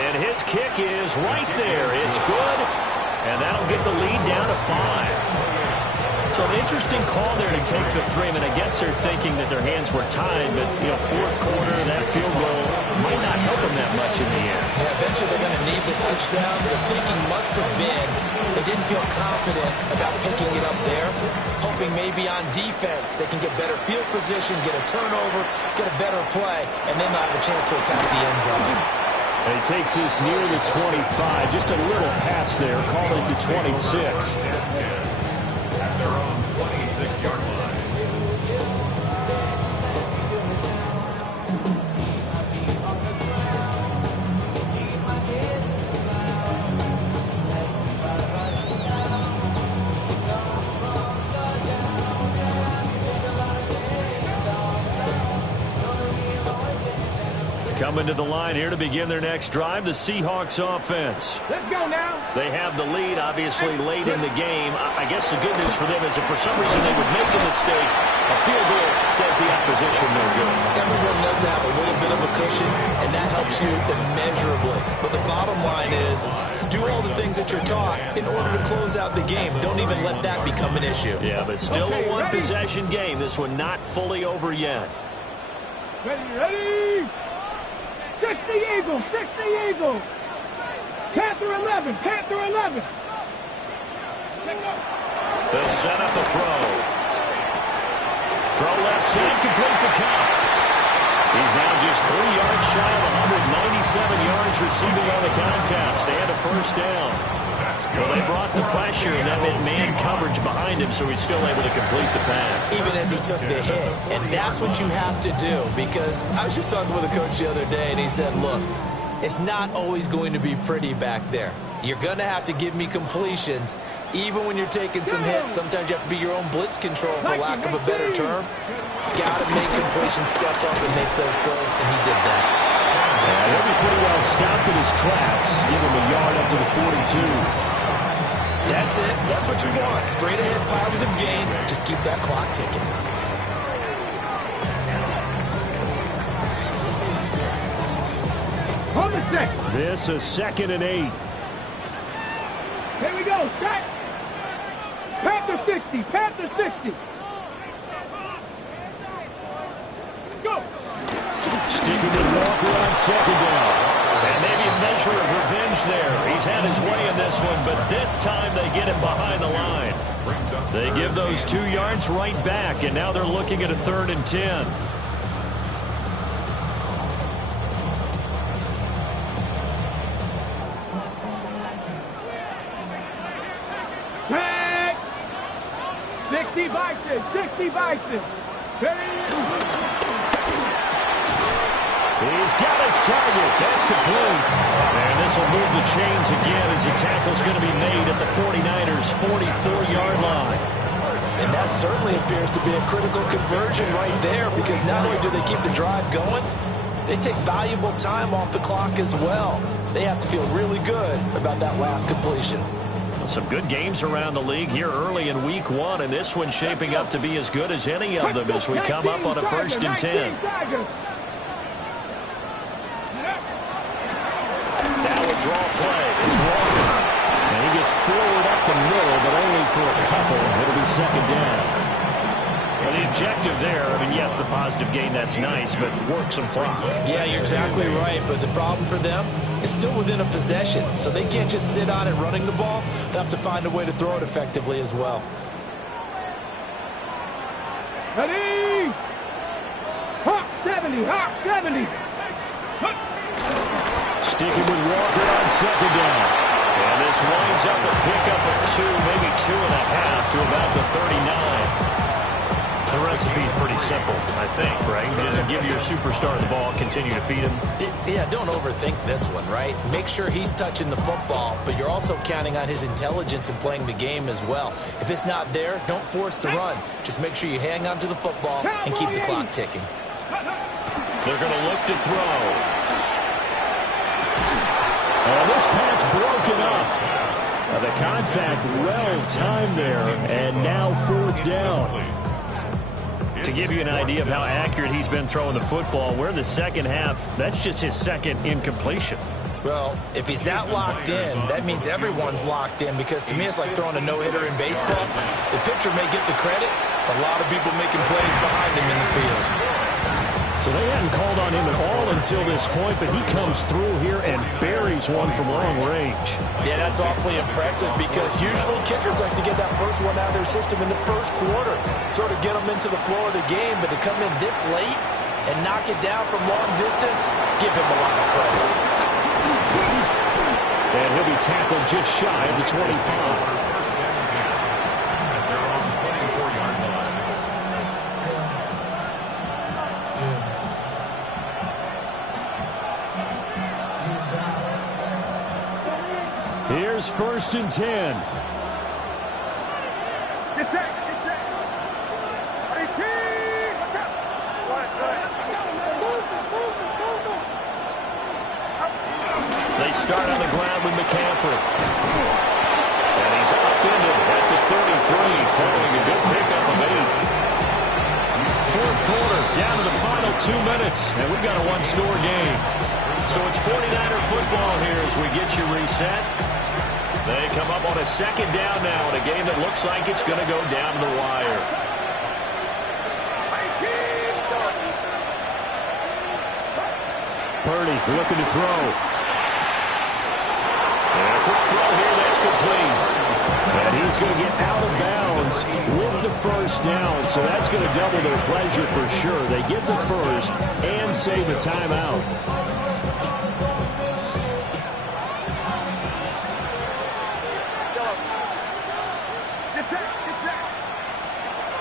And his kick is right there. It's good, and that'll get the lead down to 5. So an interesting call there to take the 3. I mean, I guess they're thinking that their hands were tied, but, you know, 4th quarter, that field goal might not help them that much in the end. Yeah, eventually they're going to need the touchdown. The thinking must have been they didn't feel confident about picking it up there, hoping maybe on defense they can get better field position, get a turnover, get a better play, and then they'll have a chance to attack the end zone. And he takes this near the 25, just a little pass there, call it the 26. At their own 26-yard line. Coming to the line here to begin their next drive, the Seahawks offense. Let's go now. They have the lead, obviously, late in the game. I guess the good news for them is if for some reason they would make a mistake, a field goal does the opposition no good. Everyone knows to have a little bit of a cushion, and that helps you immeasurably. But the bottom line is, do all the things that you're taught in order to close out the game. Don't even let that become an issue. Yeah, but still a one-possession game. This one not fully over yet. Ready? 60 Eagles, 60 Eagles. Panther 11, Panther 11. They'll set up the throw. Throw left side, complete to Cup. He's now just 3 yards shy of 197 yards receiving on the contest and a first down. Well, they brought the pressure, and that meant man coverage behind him, so he's still able to complete the pass. Even as he took the hit. And that's what you have to do, because I was just talking with a coach the other day, and he said, look, it's not always going to be pretty back there. You're going to have to give me completions. Even when you're taking some hits, sometimes you have to be your own blitz control, for lack of a better term. Got to make completions, step up and make those throws, and he did that. Yeah, he'll be pretty well stopped in his tracks. Give him a yard up to the 42. That's it. That's what you want. Straight ahead, positive gain. Just keep that clock ticking. On the set. This is 2nd and 8. Here we go. Set. Panther 60. Panther 60. Go. Sticking with Walker on 2nd down. And maybe a measure of revenge there. He's had his way in this one, but this time they get him behind the line. They give those 2 yards right back, and now they're looking at a 3rd and 10. Tag. 60 Bison. 60 Bison. He's got his target. That's complete. And this will move the chains again as the tackle's going to be made at the 49ers' 44-yard line. And that certainly appears to be a critical conversion right there, because not only do they keep the drive going, they take valuable time off the clock as well. They have to feel really good about that last completion. Some good games around the league here early in week 1, and this one's shaping up to be as good as any of them as we come up on a 1st and 10. Now a draw play. It's Walker. for a couple. It'll be second down. Well, the objective there, I mean, yes, the positive gain, that's nice, but work some clock. Yeah, you're exactly right, but the problem for them is still within a possession, so they can't just sit on it running the ball. They'll have to find a way to throw it effectively as well. Ready? Hop 70, hop 70. Sticking with Walker on second down. And this winds up a pickup of 2, maybe 2.5 to about the 39. The recipe's pretty simple, I think, right? Just give your superstar the ball, continue to feed him. Yeah, don't overthink this one, right? Make sure he's touching the football, but you're also counting on his intelligence in playing the game as well. If it's not there, don't force the run. Just make sure you hang on to the football and keep the clock ticking. They're going to look to throw. And this pass broken up. The contact well timed there, and now fourth down. To give you an idea of how accurate he's been throwing the football, we're in the second half. That's just his second incompletion. Well, if he's not locked in, that means everyone's locked in, because to me it's like throwing a no-hitter in baseball. The pitcher may get the credit, a lot of people making plays behind him in the field. So they hadn't called on him at all until this point, but he comes through here and buries one from long range. Yeah, that's awfully impressive, because usually kickers like to get that first one out of their system in the first quarter, sort of get them into the flow of the game, but to come in this late and knock it down from long distance, give him a lot of credit. And he'll be tackled just shy of the 25. Here's first and 10. Get set, get set. Watch out. They start on the ground with McCaffrey. And he's upended at the 33, following a good pickup of 8. Fourth quarter, down to the final 2 minutes, and we've got a one-score game. So it's 49er football here as we get you reset. They come up on a second down now in a game that looks like it's going to go down to the wire. Purdy looking to throw. And a quick throw here, that's complete. And he's going to get out of bounds with the first down, so that's going to double their pleasure for sure. They get the first and save a timeout.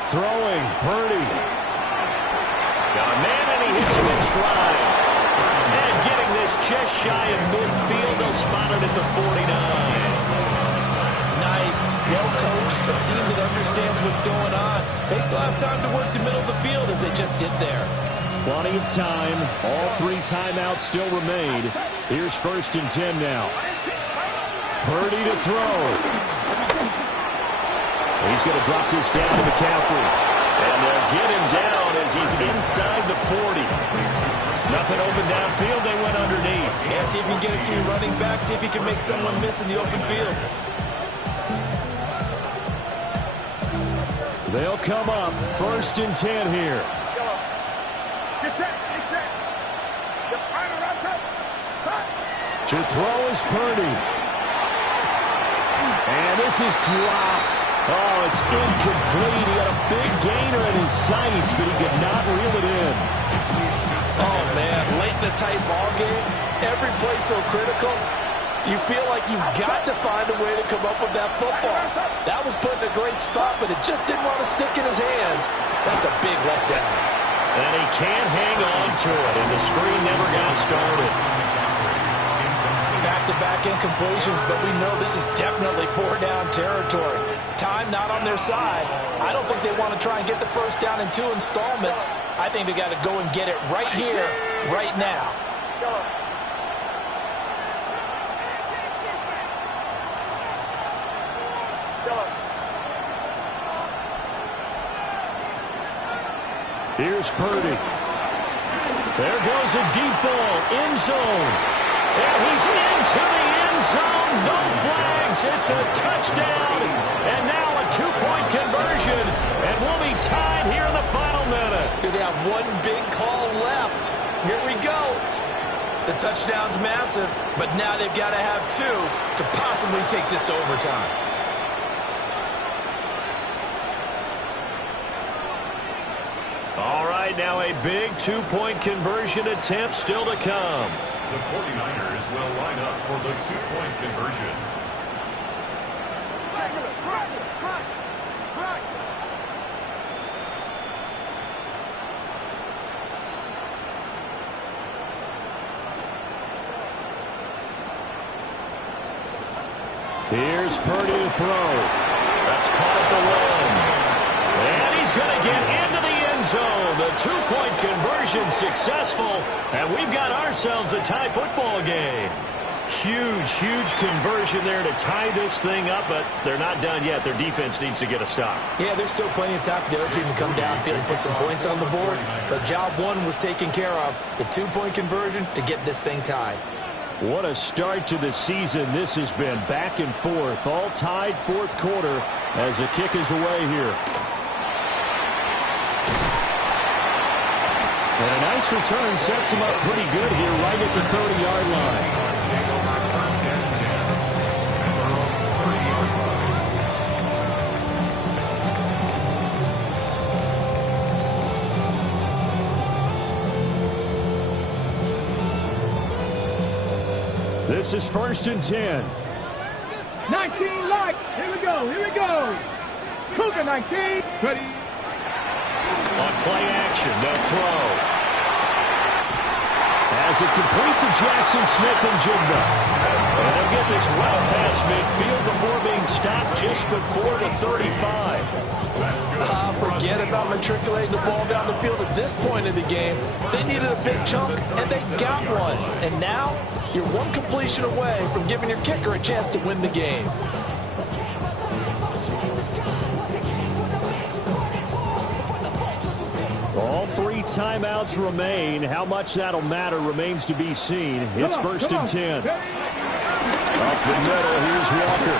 Throwing, Purdy. Got a man, and he hits him in stride. And getting this just shy of midfield, they'll spot it at the 49. Nice, well-coached, a team that understands what's going on. They still have time to work the middle of the field as they just did there. Plenty of time. All 3 timeouts still remain. Here's first and 10 now. Purdy to throw. He's going to drop this down to McCaffrey. And they'll get him down as he's inside the 40. Nothing open downfield. They went underneath. Yeah, see if you can get it to your running back. See if you can make someone miss in the open field. They'll come up first and 10 here. Get set, get set. To throw is Purdy. And this is dropped. Oh, it's incomplete. He had a big gainer in his sights, but he could not reel it in. Oh, man, late in the tight ball game, every play so critical. You feel like you've got to find a way to come up with that football. That was put in a great spot, but it just didn't want to stick in his hands. That's a big letdown. And he can't hang on to it, and the screen never got started. Back-to-back incompletions, but we know this is definitely 4-down territory. Time not on their side. I don't think they want to try and get the first down in 2 installments. I think they got to go and get it right here, right now. Here's Purdy. There goes a deep ball, end zone. And he's into the end zone, no flags. It's a touchdown. And now a two-point conversion. And we'll be tied here in the final minute. Do they have one big call left? Here we go. The touchdown's massive, but now they've got to have two to possibly take this to overtime. All right, now a big two-point conversion attempt still to come. The 49ers will line up for the two-point conversion. Here's Purdy to throw. That's caught at the 1. And he's going to get into the end zone. The two-point conversion successful. And we've got ourselves a tie football game. Huge, huge conversion there to tie this thing up, but they're not done yet. Their defense needs to get a stop. Yeah, there's still plenty of time for the other team to come downfield and put some points on the board. But job one was taken care of. The two-point conversion to get this thing tied. What a start to the season this has been. Back and forth, all tied fourth quarter as the kick is away here. And a nice return sets him up pretty good here right at the 30-yard line. This is 1st and 10. 19 light. Here we go. Here we go. Cougar 19. Ready. On play action, they'll throw. As it complete to Jackson Smith-Njigba. And they'll get this well past midfield before being stopped just before the 35. Forget about matriculating the ball down the field at this point in the game. They needed a big chunk, and they got one. And now, you're one completion away from giving your kicker a chance to win the game. All 3 timeouts remain. How much that'll matter remains to be seen. It's 1st and 10. Up the middle, here's Walker.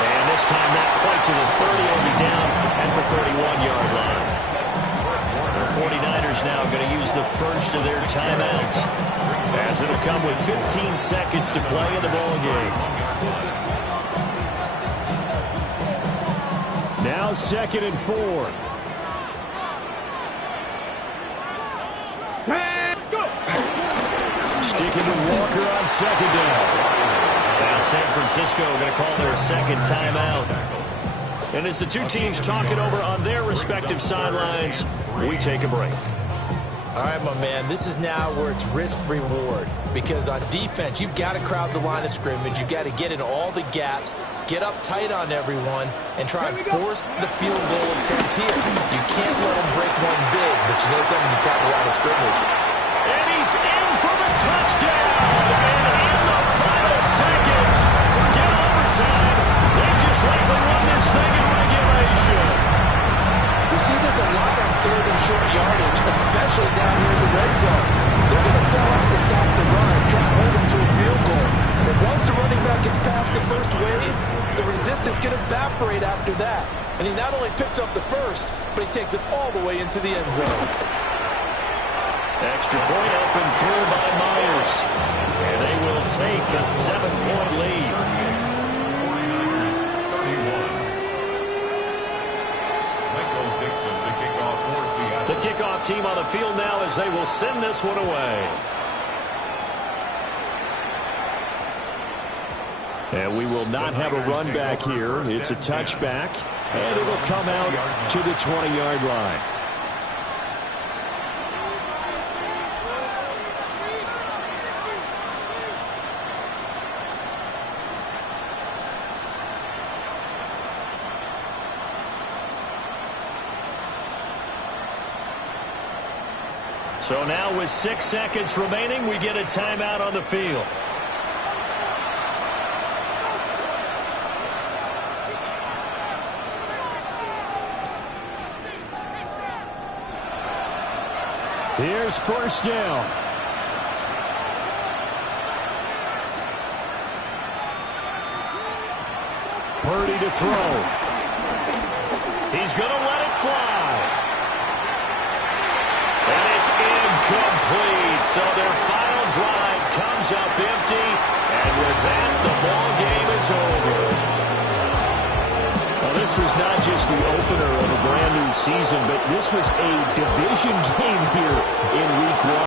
And this time not quite to the 30, only down at the 31-yard line. The 49ers now going to use the first of their timeouts, as it'll come with 15 seconds to play in the ballgame. Now 2nd and 4. Sticking to Walker on 2nd down. Now San Francisco going to call their second timeout. And as the two teams talk it over on their respective sidelines, we take a break. All right, my man, this is now where it's risk-reward. Because on defense, you've got to crowd the line of scrimmage. You've got to get in all the gaps, get up tight on everyone, and try and force the field goal attempt here. You can't let them break one big, but you know something, you crowd the line of scrimmage. And he's in for the touchdown. And in the final seconds, forget overtime. They just likely won this thing in regulation. We see this a lot on 3rd and short yardage, especially down here in the red zone. They're going to sell out to stop the run, try to hold them to a field goal. But once the running back gets past the first wave, the resistance can evaporate after that. And he not only picks up the first, but he takes it all the way into the end zone. Extra point up and through by Myers. And they will take a 7-point lead. 49ers 31. Michael Dixon to kick off for Seattle. The kickoff team on the field now as they will send this one away. And we will not have a run back here. It's a touchback, and it'll come out to the 20-yard line. So now with 6 seconds remaining, we get a timeout on the field. Here's 1st down. Purdy to throw. He's going to let it fly. And it's incomplete. So their final drive comes up empty. And with that, the ball game is over. Well, this was not just the opener of a brand new season, but this was a division game here in Week 1.